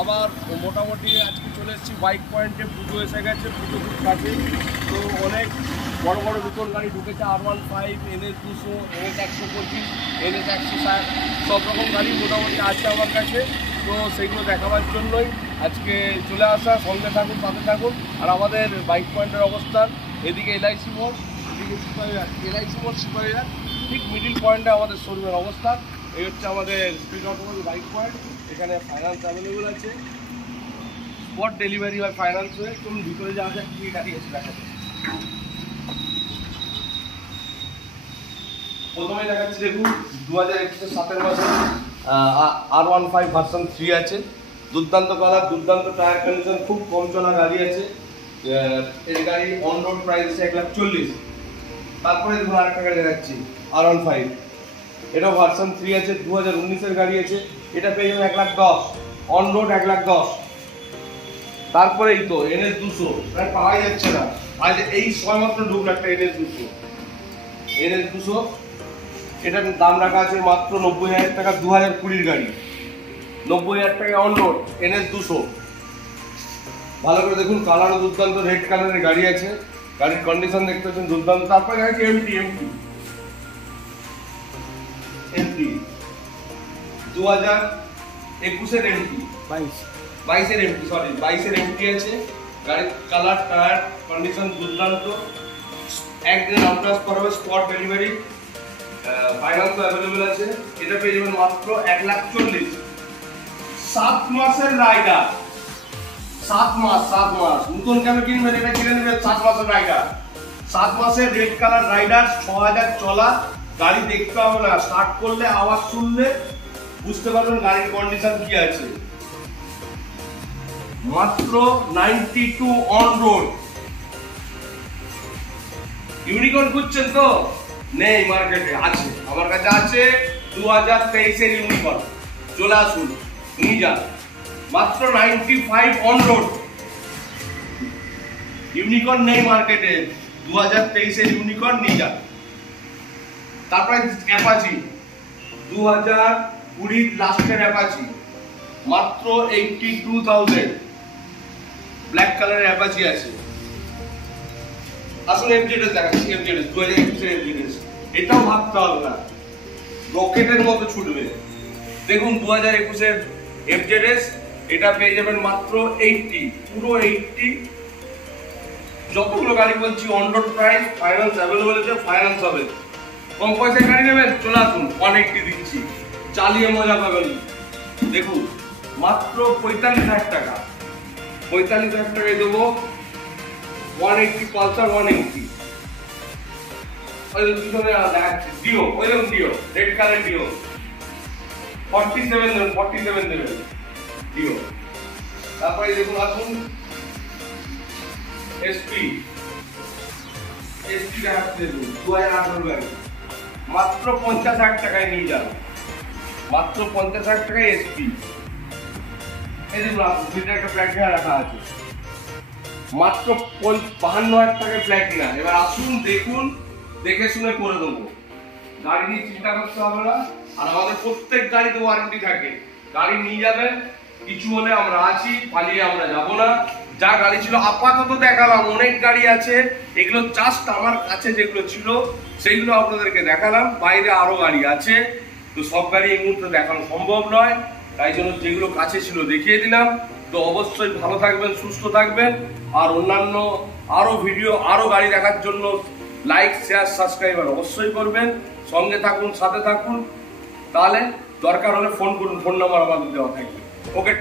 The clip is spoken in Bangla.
আবার মোটামুটি আজকে চলে এসেছি বাইক পয়েন্টে। পুজো এসে গেছে, পুজো খুব কাছে, তো অনেক বড় বড় নতুন গাড়ি ঢুকেছে। R15, NS200, NS125, NS160, সব রকম গাড়ি মোটামুটি আছে আমার কাছে। তো সেইগুলো দেখাবার জন্যই আজকে চলে আসা। সঙ্গে থাকুন, সাথে থাকুন। আর আমাদের বাইক পয়েন্টের অবস্থান এদিকে LIC মোড়, এদিকে সিপাহীহাট। LIC মোড় সিপাহীহাট ঠিক মিডিল পয়েন্টে আমাদের শোরুমের অবস্থান। এই হচ্ছে আমাদের স্পিড অটোমোবাইল বাইক পয়েন্ট। এখানে ফাইন্যান্স অ্যাভেলেবল আছে, স্পট ডেলিভারি হয় ফাইন্যান্স হয়ে। চলুন ভিতরে যাওয়া যায়, কী গাড়ি এসে দেখাচ্ছে। প্রথমে দেখাচ্ছি, দেখুন 2021-এর 7 মাসে R15 ভার্সন 3 আছে। দুর্দান্ত কালার, দুর্দান্ত টায়ার কন্ডিশন, খুব কম চলা গাড়ি আছে। এই গাড়ি অন রোড প্রাইস আছে 1,40,000। তারপরে দেখুন আরেকটা গাড়ি দেখাচ্ছি R15, এটাও ভার্সন 3 আছে, 2019-এর গাড়ি আছে। এটা পেয়ে যাবেন 1,10,000, অন রোড 1,10,000। তারপরে এই তো NS200, পাওয়াই যাচ্ছে না, আজ এই সময়মাত্র ঢুকলো একটা NS200। এটার দাম রাখা আছে মাত্র 90,000 টাকা, 2020-এর গাড়ি, 90,000 টাকা অন রোড NS200। ভালো করে দেখুন, কালারও দুর্দান্ত, রেড কালারের গাড়ি আছে। গাড়ির কন্ডিশন দেখতে পাচ্ছেন দুর্দান্ত। তারপরে গাড়ি এমটি 2021-এর এমটি, 22-এর এমটি, সরি 22-এর এমটি আছে। গাড়ির কালার, টায়ার কন্ডিশন দুর্দান্ত। একদিন আউটরাস করা হবে, স্পট ডেলিভারি, ফাইন্যান্স অ্যাভেলেবল আছে। এটা পেয়ে যাবেন মাত্র 1,40,000। 7 মাসের রাইডার, 7 মাস নতুন কেন কিনবেন, এটা কিনে নেবেন 7 মাসের রাইডার। 7 মাসের রেড কালার রাইডার, 6,000 চলা গাড়ি। দেখতে হবে না, স্টার্ট করলে আওয়াজ শুনলে বুঝতে পারবেন গাড়ির কন্ডিশন কি আছে। মাত্র 92 অন রোড। ইউনিকর্ন খুঁজছেন তো? নেই মার্কেটে, আছে আমার কাছে আছে 2023-এর ইউনিকর্ন। চলে আসুন, নিয়ে যান। মাত্র 95 অন রোড। ইউনিকর্ন নেই মার্কেটে, 2023-এর ইউনিকর্ন নিয়ে যান। তারপরে অ্যাপাচি, 2020 লাস্টের অ্যাপাচি, মাত্র 82,000। ব্ল্যাক কালারের অ্যাপাচি আছে। আসলে এফজেডএস দেখাচ্ছি, এফজেডএস 2021-এর এফজেডএস। এটাও ভাবতে হবে না, রকেটের মতো ছুটবে। দেখুন 2021-এর এফজেডএস, এটা পেয়ে যাবেন মাত্র 80, পুরো 80। যতগুলো গাড়ি বলছি on road price, finance available আছে, ফাইন্যান্স হবে। কম পয়সায় গাড়ি নেবেন, চলে আসুন, 180 দিচ্ছি, চালিয়ে মজা পাবেন। দেখুন মাত্র 45,000 টাকা, 45,000 টাকায় দেবো 180 পালসার 180। ডিও, ওইরকম ডিও, রেড কালার ডিও, 47 দেবেন ডিও। তারপরে দেখুন আসুন এসপি দেখাচ্ছি, দেখুন 2018 গাড়ি, মাত্র 50,000 টাকায় নিয়ে যান, মাত্র 50,000 টাকায় এসপি। এই দেখুন একটা প্ল্যাটিনা রাখা আছে, মাত্র 52,000 টাকায় প্ল্যাটিনা। এবার আসুন, দেখুন, দেখে শুনে করে দেবো। গাড়ি নিয়ে চিন্তা করতে হবে না। আর আমাদের প্রত্যেক গাড়িতে ওয়ারেন্টি থাকে। গাড়ি নিয়ে যাবেন, কিছু হলে আমরা আছি, পালিয়ে আমরা যাব না। যা গাড়ি ছিল আপাতত দেখালাম, অনেক গাড়ি আছে। এগুলো জাস্ট আমার কাছে যেগুলো ছিল সেইগুলো আপনাদেরকে দেখালাম, বাইরে আরো গাড়ি আছে। তো সব গাড়ি এই মুহূর্তে দেখানো সম্ভব নয়, তাই জন্য যেগুলো কাছে ছিল দেখিয়ে দিলাম। তো অবশ্যই ভালো থাকবেন, সুস্থ থাকবেন। আর অন্যান্য আরো ভিডিও, আরো গাড়ি দেখার জন্য লাইক, শেয়ার, সাবস্ক্রাইব অবশ্যই করবেন। সঙ্গে থাকুন, সাথে থাকুন। তাহলে দরকার হলে ফোন করুন, ফোন নাম্বার আমাদের দেওয়া থাকবে। ওকে।